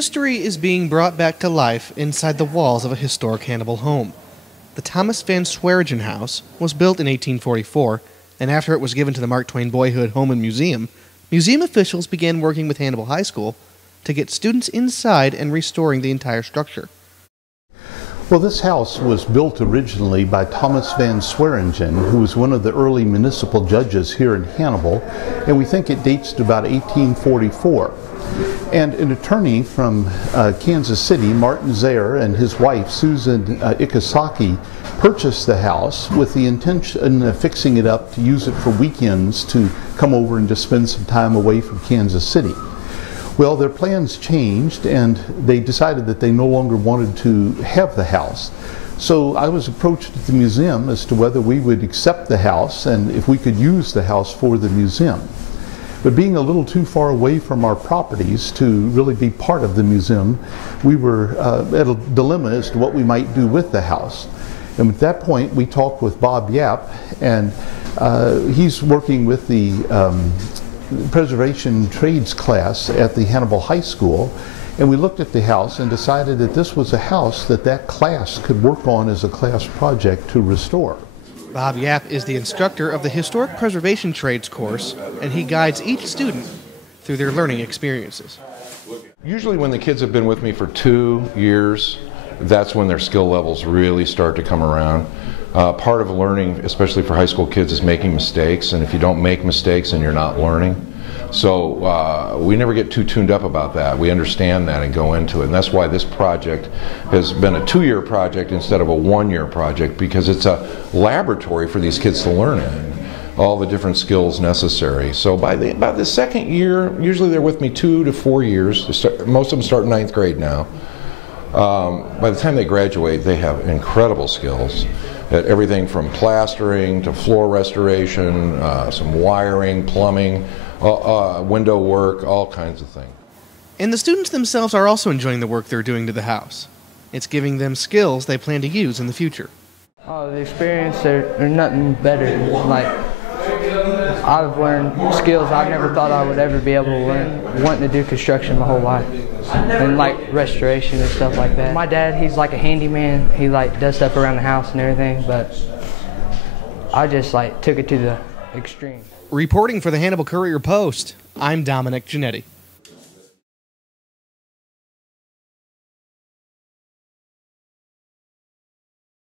history is being brought back to life inside the walls of a historic Hannibal home. The Thomas Van Sweringen House was built in 1844, and after it was given to the Mark Twain Boyhood Home and Museum, museum officials began working with Hannibal High School to get students inside and restoring the entire structure. Well, this house was built originally by Thomas Van Sweringen, who was one of the early municipal judges here in Hannibal, and we think it dates to about 1844. And an attorney from Kansas City, Martin Zaire, and his wife, Susan Ikesaki, purchased the house with the intention of fixing it up to use it for weekends to come over and just spend some time away from Kansas City. Well, their plans changed, and they decided that they no longer wanted to have the house. So I was approached at the museum as to whether we would accept the house and if we could use the house for the museum. But being a little too far away from our properties to really be part of the museum, we were at a dilemma as to what we might do with the house. And at that point, we talked with Bob Yapp, and he's working with the preservation trades class at the Hannibal High School, and we looked at the house and decided that this was a house that class could work on as a class project to restore. Bob Yapp is the instructor of the Historic Preservation Trades course, and he guides each student through their learning experiences. Usually when the kids have been with me for 2 years, that's when their skill levels really start to come around. Part of learning, especially for high school kids, is making mistakes, and if you don't make mistakes, then you're not learning. So we never get too tuned up about that. We understand that and go into it, and that's why this project has been a 2-year project instead of a 1-year project, because it's a laboratory for these kids to learn in, all the different skills necessary. So by about the second year, usually they're with me 2 to 4 years. Most of them start in 9th grade now. By the time they graduate, they have incredible skills at everything from plastering to floor restoration, some wiring, plumbing, window work, all kinds of things. And the students themselves are also enjoying the work they're doing to the house. It's giving them skills they plan to use in the future. Oh, the experience, there's nothing better. Like, I've learned skills I've never thought I would ever be able to learn. Wanting to do construction my whole life, and like restoration and stuff like that. My dad, he's like a handyman. He like does stuff around the house and everything, but I just like took it to the extreme. Reporting for the Hannibal Courier-Post, I'm Dominic Giannetti.